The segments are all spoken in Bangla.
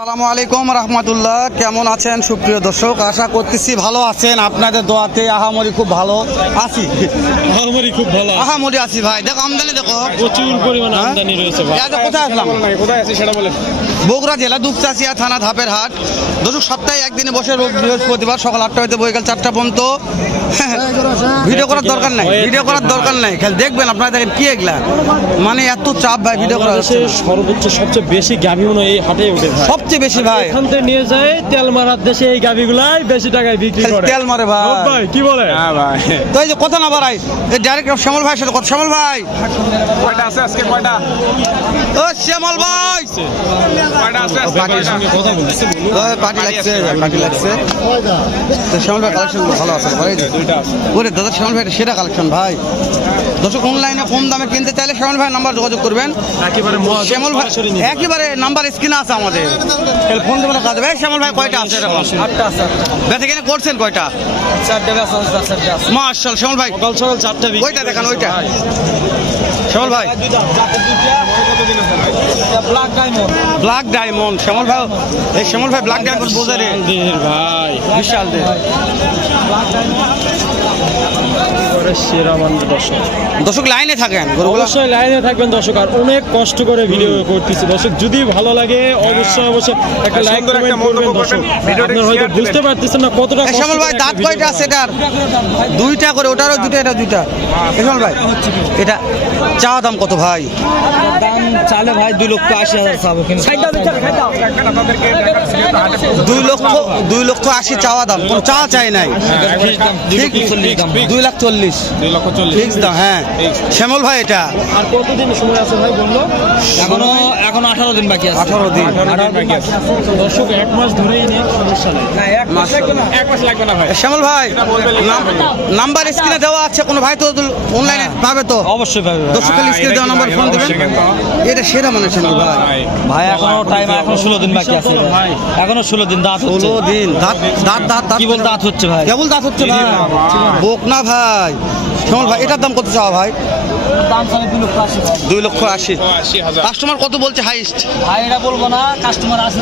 আসসালামু আলাইকুম রহমতুল্লাহ। কেমন আছেন সুপ্রিয় দর্শক? আশা করতেছি ভালো আছেন। আপনাদের দোয়াতে আহামরি খুব ভালো আছি। আহামরি আছি ভাই। দেখো আমদানি দেখো প্রচুর পরিমাণে আমদানি রয়েছে ভাই। কোথায় আসলাম? কোথায় আছে সেটা বলেন। বগুড়া জেলা দুপচাচিয়া থানা ধাপের হাট। দর্শক সপ্তাহে একদিনে বসে রোজ বৃহস্পতিবার সকাল 8টা হইতে বৈকাল 4টা পর্যন্ত। ভিডিও করার দরকার নাই, ভিডিও করার দরকার নাই, খালি দেখবেন আপনারা। দেখেন কি এগুলা, মানে এত চাপ ভাই, ভিডিও করা হচ্ছে না। সর্বোচ্চ সবচেয়ে বেশি গাভী মনে হয় এই হাটে ওঠে ভাই। সবচেয়ে বেশি ভাই এখান থেকে নিয়ে যায় তেলমারার দেশে এই গাভীগুলাই বেশি টাকায় বিক্রি করে। তেল মারে ভাই কি বলে? হ্যাঁ ভাই। তো এই যে কথা না বাড়াই, ডাইরেক্ট শ্যামল ভাইয়ের সাথে কথা। শ্যামল ভাই কয়টা আছে আজকে? কয়টা? ও শ্যামল ভাই কয়টা আছে আজকে? পার্টির সঙ্গে কথা বলতেছে, পার্টি লাগছে, পার্টি লাগছে। তো শ্যামল ভাই কালেকশন ভালো আছে ভাই। দুইটা আছে। ওরে দাদা শ্যামল ভাই সেরা কালেকশন ভাই। দর্শক অনলাইনে কম দামে কিনতে চাইলে শ্যামল ভাই নাম্বার যোগাযোগ করবেন। একেবারে শ্যামল ভাই একেবারে নাম্বার স্ক্রিনে আছে আমাদের, ফোন দেবেন কাজ হবে। শ্যামল ভাই কয়টা আছে? 8টা আছে। বেঁচে কিনে করছেন কয়টা? 4টা আছে। মাশাআল্লাহ শ্যামল ভাই সকাল সকাল 4টা বিক্রি। ওইটা দেখান, ওইটা শ্যামল ভাই ব্ল্যাক ডায়মন্ড। ব্ল্যাক ডায়মন্ড শ্যামল ভাই। এই শ্যামল ভাই ব্ল্যাক ডায়মন্ড বোঝে রে ভাই, বিশাল দে। সেরা মানের দর্শক। দর্শক লাইনে থাকেন, অবশ্যই লাইনে থাকবেন দর্শক। আর অনেক কষ্ট করে ভিডিও করতেছি দর্শক। যদি ভালো লাগে অবশ্যই একটা লাইক করবেন দর্শক। আপনারা হয়তো বুঝতে পারতেছেন না কতটা কষ্ট। শ্যামল ভাই দাঁত কয়টা আছে এটার? দুইটা করে, ওটারও দুটো, এটা দুইটা। শ্যামল ভাই এটা চা দাম কত ভাই? দাম চালে ভাই 2,80,000 চাবো, কিন্তু 2,80,000 চাওয়া দাম, কোনো চা চাই নাই। ঠিক 2,40,000 ফিক্স দাম। হ্যাঁ শ্যামল ভাই এটা আর কতদিন সময় আছে ভাই বললো? এখনো 18 দিন বাকি আছে। 18 দিন। দর্শক 1 মাস ধরেই নিয়ে সমস্যা নাই। এক মাস লাগবে না ভাই। শ্যামল ভাই নাম্বার স্ক্রিনে দেওয়া আছে, কোনো ভাই তো অনলাইনে পাবে তো? অবশ্যই পাবে দর্শক খালি স্ক্রিনে দেওয়া নাম্বার ফোন দেবেন। এটা সেরা মানে শ্যামল ভাই। ভাই এখনো টাইম, এখনো 16 দিন বাকি আছে। এখনো 16 দিন দাঁত হচ্ছে। 16 দিন। দাঁত দাঁত দাঁত দাঁত কি বল দাঁত হচ্ছে ভাই? কেবল দাঁত হচ্ছে ভাই, বোক না ভাই। শ্যামল ভাই এটার দাম কত চাওয়া ভাই? দাম চালে 2,80,000 ভাই। 2,80,000। কাস্টমার কত বলছে হাইস্ট? ভাই এটা বলবো না, কাস্টমার আছে।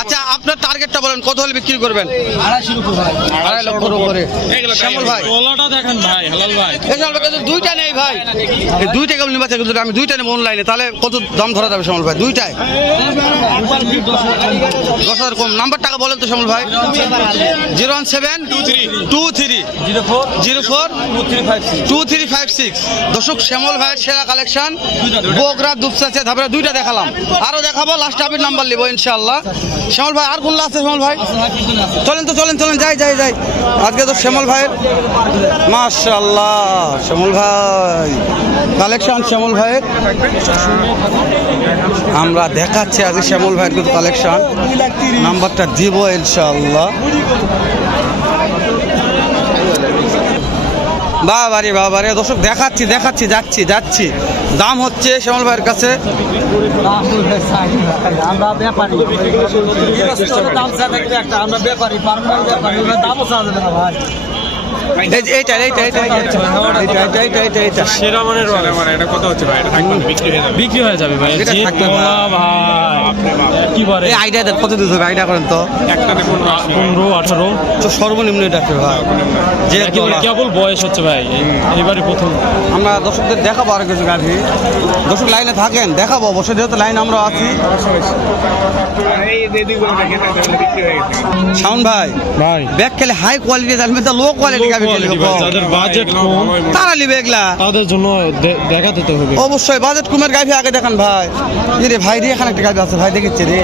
আচ্ছা আপনার টার্গেটটা বলেন, কত হলে বিক্রি করবেন? 2,50,000 উপর ভাই। 2.5 লক্ষের উপরে। শ্যামল ভাই তলাটা দেখেন ভাই, হালাল ভাই। এই শ্যামল ভাই কিন্তু দুইটা নেই ভাই, এই দুইটা কেবল নিবা থেকে আমি দুইটা নেব অনলাইনে, তাহলে কত দাম ধরা যাবে শ্যামল ভাই? দুইটায় 10,000 কম। নাম্বার টাকা বলেন তো শ্যামল ভাই। 01723042356। দর্শক শ্যামল ভাইয়ের সেরা কালেকশন, বগুড়া দুপচাচিয়া ধাপের দুইটা দেখালাম, আরো দেখাবো। লাস্টে আপনি নাম্বার নেবো ইনশাআল্লাহ। শ্যামল ভাই আর কোনটা আছে শ্যামল ভাই? চলেন তো, চলেন চলেন, যাই যাই যাই। আজকে তো শ্যামল ভাইয়ের মাশাআল্লাহ, শ্যামল ভাই কালেকশন, শ্যামল ভাইয়ের আমরা দেখাচ্ছি আজকে শ্যামল ভাইয়ের কিন্তু কালেকশন। নাম্বারটা দিব ইনশাআল্লাহ। বাবারে বাবারে দর্শক দেখাচ্ছি দেখাচ্ছি, যাচ্ছি যাচ্ছি। দাম হচ্ছে শ্যামল ভাইয়ের কাছে আমরা ব্যাপারী, দাম চা থাকবে একটা। আমরা ব্যাপারী, পার্মানেন্ট ব্যাপারী, দামও চা যাবে না ভাই। সেরা মানের এটা কত হচ্ছে ভাই? এটা বিক্রি হয়ে যাবে ভাই। এটা থাকবে ভাই। একেবারে আইডিয়া দেন কত দিতে হবে, আইডিয়া করেন তো। 15-18 তো সর্বনিম্ন এটা আছে ভাই, যে কেবল বয়স হচ্ছে ভাই, এবারে প্রথম। আমরা দর্শকদের দেখাবো আরো কিছু গাড়ি। দর্শক লাইনে থাকেন, দেখাবো অবশ্যই, যেহেতু লাইন আমরা আছি। শাওন ভাই ভাই ব্যাগ খেলে হাই কোয়ালিটি জানবে তো, লো কোয়ালিটি গাড়ি যাদের বাজেট কম তারা নিবে এগুলা, তাদের জন্য দেখাতে তো হবে। অবশ্যই বাজেট কমের গাড়ি আগে দেখান ভাই। রে ভাই রে, এখানে একটা গাড়ি আছে ভাই, দেখেছে রে।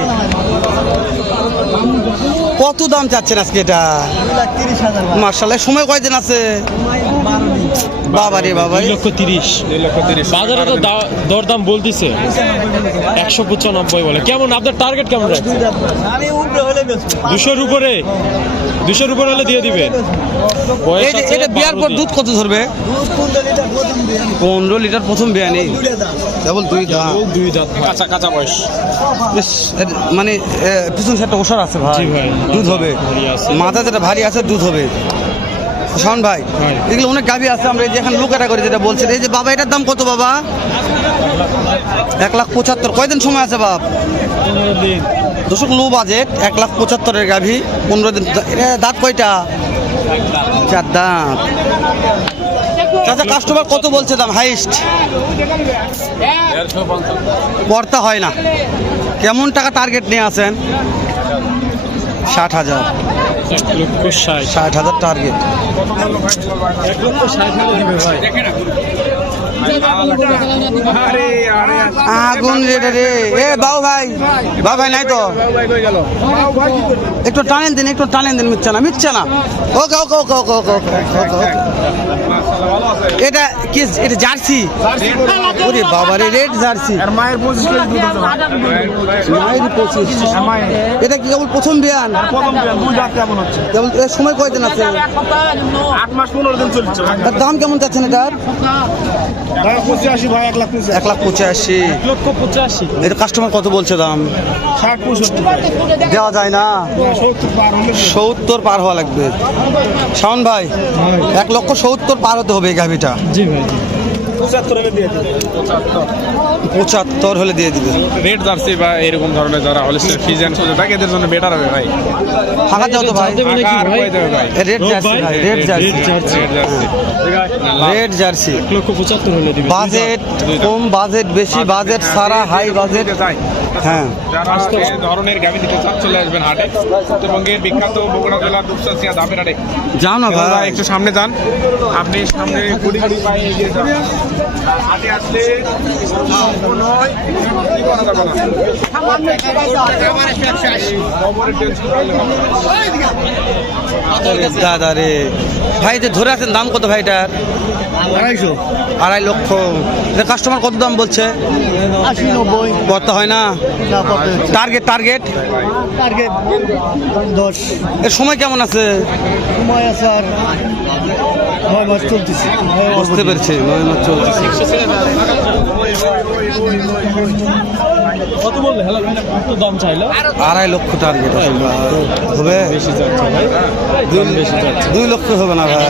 কত দাম চাচ্ছেন আজকে এটা? 2,30,000 মার্শাল্লাহ। সময় কয়দিন আছে? বাবারে বাবারে, 2,30,000 বাজারে তো দরদাম বলতেছে 195 বলে। কেমন আপনার টার্গেট কেমন? আমি উপরে হলে বেচবো। 200-র উপরে, 200-র উপরে হলে দিয়ে দিবেন। বয়স আছে এটা বিয়ার পর দুধ কত ধরবে? দুধ 15 লিটার প্রথম দিয়ে। 15 লিটার প্রথম বিয়ানি, কেবল দুই দাঁত। দুই দাঁত, কাঁচা বয়স। বেশ, মানে পিছন সাইডটা ওষার আছে ভাই, জি ভাই, দুধ হবে। ভারী আছে। মাথা যেটা ভারী আছে দুধ হবে। শাওন ভাই ভাই। এগুলো অনেক গাভী আছে, আমরা এই যে এখন লুকেটা করি যেটা বলছি, এই যে বাবা এটার দাম কত বাবা? 1,75,000। কয়দিন সময় আছে বাপ? 15 দিন। দর্শক লো বাজেট 1,75,000-এর গাভী, 15 দিন। এ, দাঁত কয়টা? 4 দাঁত। চাচা কাস্টমার কত বলছে দাম হাইস্ট? পড়তা হয় না। কেমন টাকা টার্গেট নিয়ে আছেন? 60,000। 1,60,000 60,000 টার্গেট। 1,60,000 হলে দিবে ভাই। আগুন রে রে এ বাবু ভাই, বাবু ভাই নাই তো, একটু টানেন দিন, একটু টানেন দিন। মিথ্যা না। ওকে ওকে ওকে ওকে ওকে ওকে। এটা কি? এটা জার্সি? ওরে বাবা রে, রেড জার্সি। মায়ের 25 কেজি দুধ আছে মায়ের 25। এটা কি কেবল প্রথম বিয়ান? প্রথম দুধ জাত কেমন হচ্ছে? কেবল এর সময় কয়দিন আছে? 8 মাস 15 দিন চলছে। তার দাম কেমন চাচ্ছেন এটার? 85 ভাই, 1,85,000। 1,85,000। 1,85,000 এটা কাস্টমার কত বলছে দাম? 60-65 দেওয়া যায় না? 70 পার হলে 70 পার হওয়া লাগবে। শাওন ভাই 1,70,000 পার হতে হবে এই গাভিটা। জি ভাই। 75 এর দিয়ে দিন। 75 হলে দিয়ে দিবে। রেড জার্সি বা এরকম ধরনের যারা হলিস্টার ফিজিয়ান সোজা থাকে এদের জন্য বেটার হবে ভাই। ফাঁকা দাও তো ভাই। জানতে পারলে কি আর ভাই? কই দেবে ভাই? রেড জার্সি ভাই, red jersey. Red jersey. Red jersey. Red jersey. 1,75,000 হলে দিবে। বাজেট কম, বাজেট বেশি, বাজেট সারা হাই বাজেট। যাই হ্যাঁ যারা এই ধরনের গাভী নিতে চান চলে আসবেন হাটে। উত্তরবঙ্গের বিখ্যাত বগুড়া জেলার দুপচাচিয়া দামের হাটে। যাও না ভাই ভাই। একটু সামনে যান, আপনি সামনে গুড়ি গুড়ি পায়ে এগিয়ে যান। হাটে আসলে মনে হয় কি করা যাবে না। খবরের টেনশন করলে হবে না। দাদা রে ভাই, যে ধরে আছেন দাম কত ভাই এটার? 250 2.5 লক্ষ। এটা কাস্টমার কত দাম বলছে? 80-90 করতে হয় না? না কত টার্গেট টার্গেট টার্গেট 10 এর সময় কেমন আছে? সময় আছে আর 9 মাস চলতেছে। বুঝতে পেরেছি, 9 মাস চলতেছে। কত বললে? হ্যালো কত দাম চাইলো? 2.5 লক্ষ টার্গেট হবে। বেশি যাচ্ছে ভাই। দাম বেশি যাচ্ছে। 2 লক্ষ হবে না ভাই।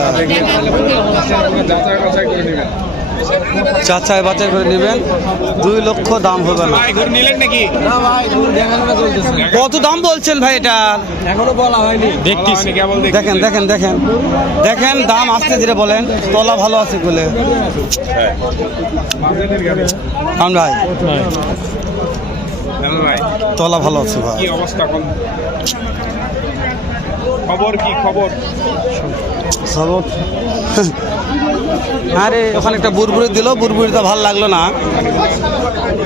যাচাই বাছাই করে নেবেন। চাচাই বাছাই করে নেবেন। 2 লক্ষ দাম হবে না। ভাই ঘুরে নিলেন নাকি? না ভাই দেখানোটা চলতেছে। কত দাম বলছেন ভাই এটা? এখনো বলা হয়নি। দেখতেছি। কেবল দেখেন দেখেন দেখেন দেখেন দাম আস্তে ধীরে বলেন। তলা ভালো আছে বলে কারণ ভাই, ভাই ভাই তলা ভালো আছে ভাই। কি অবস্থা কোন খবর কি খবর? সবক আরে ওখানে একটা বুড়বুড়ি দিল, বুড়বুড়িটা ভালো লাগলো না,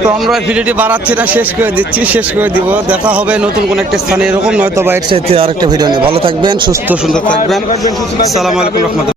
তো আমরা ভিডিওটি বাড়াচ্ছি না, শেষ করে দিচ্ছি, শেষ করে দিব। দেখা হবে নতুন কোন একটা স্থানে, এরকম নয়তো বা এর সাথে আর একটা ভিডিও নিয়ে। ভালো থাকবেন, সুস্থ সুন্দর থাকবেন। আসসালামু আলাইকুম রহমতুল্লাহ।